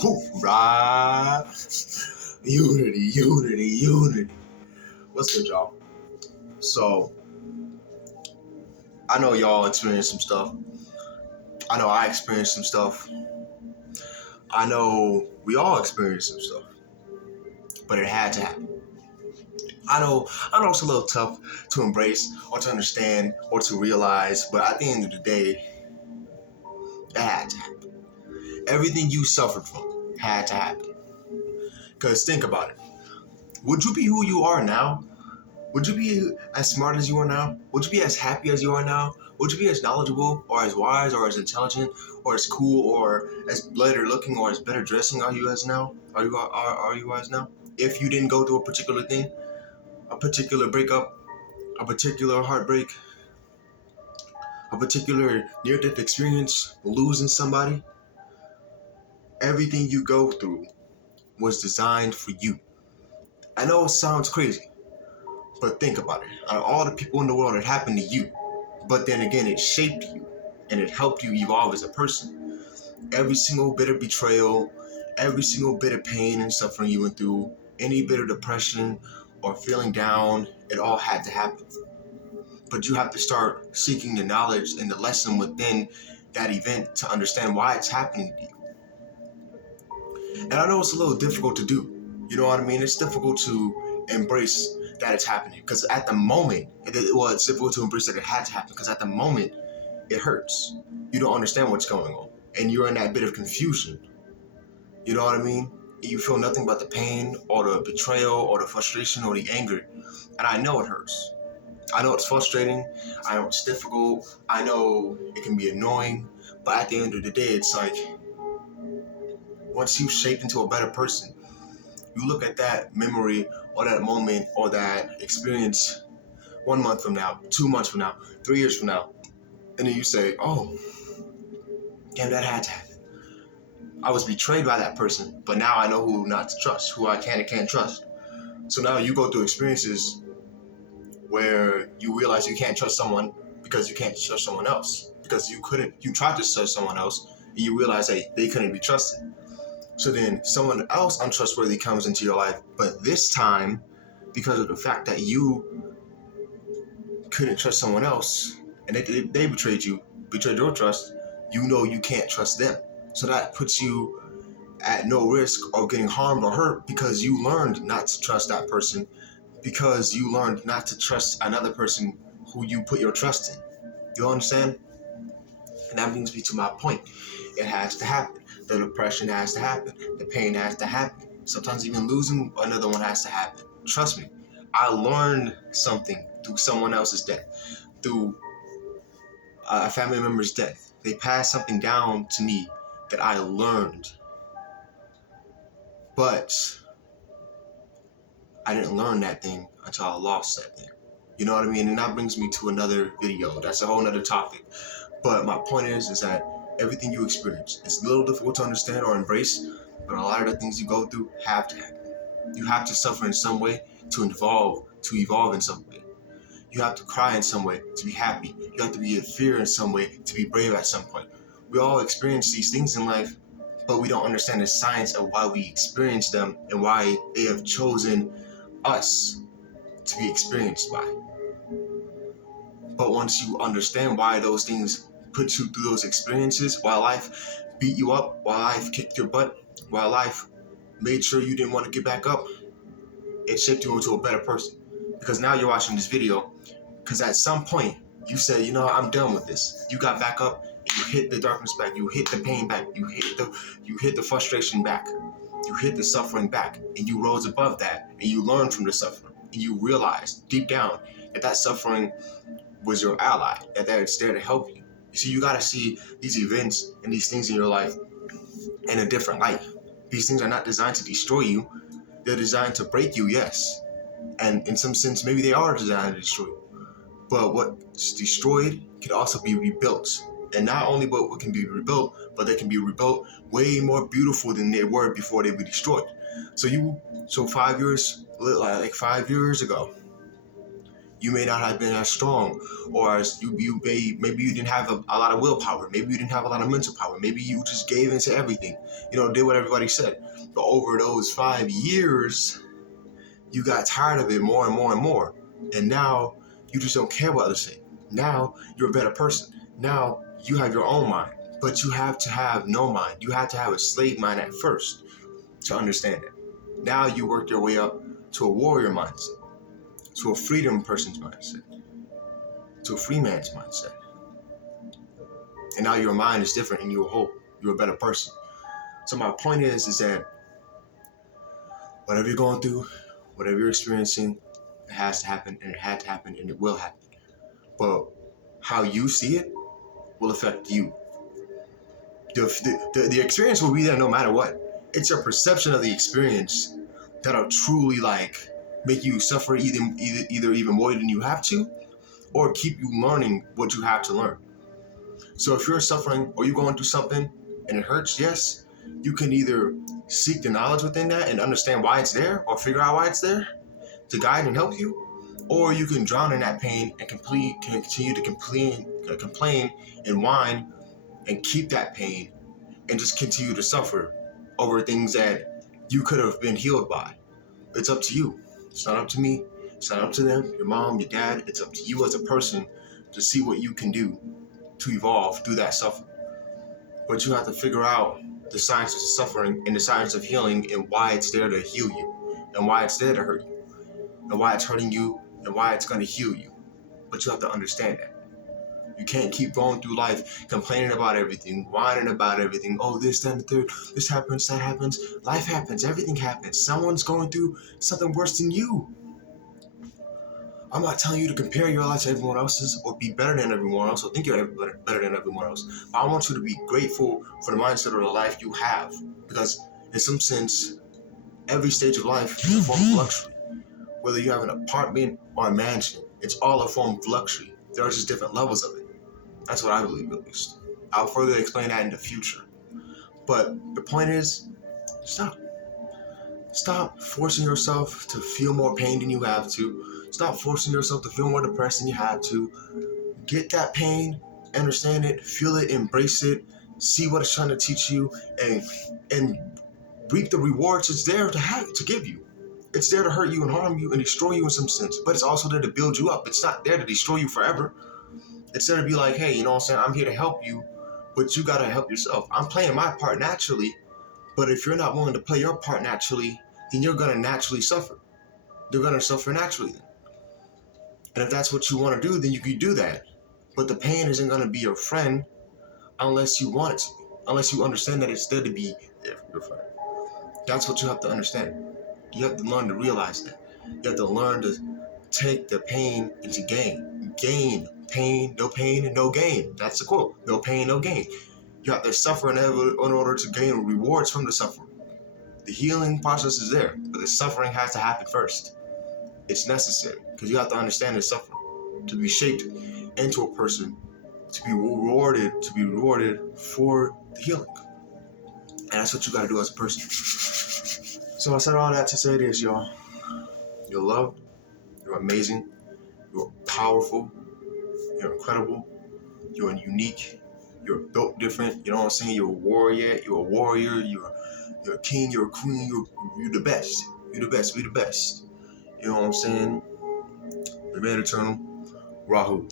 Hoorah! Unity, unity, unity. What's good, y'all? So, I know y'all experienced some stuff. I know I experienced some stuff. I know we all experienced some stuff. But it had to happen. I know it's a little tough to embrace or to understand or to realize, but at the end of the day, it had to happen. Everything you suffered from had to happen. Because think about it. Would you be who you are now? Would you be as smart as you are now? Would you be as happy as you are now? Would you be as knowledgeable or as wise or as intelligent or as cool or as better looking or as better dressing are you as now? Are you as now? If you didn't go through a particular thing, a particular breakup, a particular heartbreak, a particular near-death experience, losing somebody, everything you go through was designed for you. I know it sounds crazy, but think about it. Out of all the people in the world, it happened to you. But then again, it shaped you and it helped you evolve as a person. Every single bit of betrayal, every single bit of pain and suffering you went through, any bit of depression or feeling down, it all had to happen. But you have to start seeking the knowledge and the lesson within that event to understand why it's happening to you. And I know it's a little difficult to do. You know what I mean? It's difficult to embrace that it's happening. Because at the moment, it's difficult to embrace that it had to happen. Because at the moment, it hurts. You don't understand what's going on. And you're in that bit of confusion. You know what I mean? You feel nothing but the pain or the betrayal or the frustration or the anger. And I know it hurts. I know it's frustrating. I know it's difficult. I know it can be annoying. But at the end of the day, it's like, once you've shaped into a better person, you look at that memory or that moment or that experience 1 month from now, 2 months from now, 3 years from now, and then you say, oh, damn, that had to happen. I was betrayed by that person, but now I know who not to trust, who I can and can't trust. So now you go through experiences where you realize you can't trust someone because you can't trust someone else. Because you tried to trust someone else and you realize that they couldn't be trusted. So then someone else untrustworthy comes into your life, but this time, because of the fact that you couldn't trust someone else and they betrayed your trust, you know you can't trust them. So that puts you at no risk of getting harmed or hurt because you learned not to trust that person, because you learned not to trust another person who you put your trust in. You understand? And that brings me to my point. It has to happen. The depression has to happen. The pain has to happen. Sometimes even losing another one has to happen. Trust me, I learned something through someone else's death, through a family member's death. They passed something down to me that I learned. But I didn't learn that thing until I lost that thing. You know what I mean? And that brings me to another video. That's a whole nother topic. But my point is that everything you experience, it's a little difficult to understand or embrace, but a lot of the things you go through have to happen. You have to suffer in some way to evolve in some way. You have to cry in some way to be happy. You have to be in fear in some way to be brave at some point. We all experience these things in life, but we don't understand the science of why we experience them and why they have chosen us to be experienced by. But once you understand why those things put you through those experiences, why life beat you up, why life kicked your butt, why life made sure you didn't want to get back up, it shaped you into a better person. Because now you're watching this video, because at some point you said, you know, I'm done with this. You got back up and you hit the darkness back, you hit the pain back, you hit the frustration back, you hit the suffering back, and you rose above that, and you learned from the suffering, and you realized deep down that suffering was your ally, that it's there to help you. You see, you gotta see these events and these things in your life in a different light. These things are not designed to destroy you. They're designed to break you, yes. And in some sense, maybe they are designed to destroy you. But what's destroyed can also be rebuilt. And not only what can be rebuilt, but they can be rebuilt way more beautiful than they were before they were destroyed. So 5 years, like 5 years ago, You may not have been as strong, or as maybe you didn't have a lot of willpower. Maybe you didn't have a lot of mental power. Maybe you just gave into everything. Did what everybody said. But over those 5 years, you got tired of it more and more and more. And now you just don't care what others say. Now you're a better person. Now you have your own mind. But you have to have no mind. You have to have a slave mind at first to understand it. Now you work your way up to a warrior mindset, to a freedom person's mindset, to a free man's mindset. And now your mind is different and you're whole. You're a better person. So my point is that whatever you're going through, whatever you're experiencing, it has to happen, and it had to happen, and it will happen. But how you see it will affect you. The experience will be there no matter what. It's your perception of the experience that'll truly make you suffer either even more than you have to, or keep you learning what you have to learn. So if you're suffering or you're going through something and it hurts, yes, you can either seek the knowledge within that and understand why it's there, or figure out why it's there to guide and help you, or you can drown in that pain and continue to complain and whine and keep that pain and just continue to suffer over things that you could have been healed by. It's up to you. It's not up to me. It's not up to them, your mom, your dad. It's up to you as a person to see what you can do to evolve through that suffering. But you have to figure out the science of suffering and the science of healing, and why it's there to heal you, and why it's there to hurt you, and why it's hurting you, and why it's going to heal you. But you have to understand that. You can't keep going through life complaining about everything, whining about everything. Oh, this, that, and the third. This happens, that happens. Life happens. Everything happens. Someone's going through something worse than you. I'm not telling you to compare your life to everyone else's or be better than everyone else or think you're better than everyone else. But I want you to be grateful for the mindset of the life you have. Because in some sense, every stage of life is a form of luxury. Whether you have an apartment or a mansion, it's all a form of luxury. There are just different levels of it. That's what I believe, at least. I'll further explain that in the future. But the point is, stop. Stop forcing yourself to feel more pain than you have to. Stop forcing yourself to feel more depressed than you have to. Get that pain, understand it, feel it, embrace it, see what it's trying to teach you, and reap the rewards it's there to give you. It's there to hurt you and harm you and destroy you in some sense, but it's also there to build you up. It's not there to destroy you forever. It's there to be like, hey, you know what I'm saying? I'm here to help you, but you gotta help yourself. I'm playing my part naturally, but if you're not willing to play your part naturally, then you're gonna naturally suffer. You're gonna suffer naturally then. And if that's what you want to do, then you can do that. But the pain isn't gonna be your friend unless you want it to be. Unless you understand that it's there to be there for your friend. That's what you have to understand. You have to learn to realize that. You have to learn to take the pain into gain. Gain. Pain, and no gain. That's the quote. No pain, no gain. You have to suffer in order to gain rewards from the suffering. The healing process is there, but the suffering has to happen first. It's necessary because you have to understand the suffering to be shaped into a person, to be rewarded for the healing. And that's what you got to do as a person. So I said all that to say this, y'all. You're loved. You're amazing. You're powerful. You're incredible. You're unique. You're built different. You know what I'm saying? You're a warrior. You're a king. You're a queen. You're the best. You're the best. Be the best. You know what I'm saying? Remain eternal. Rahu.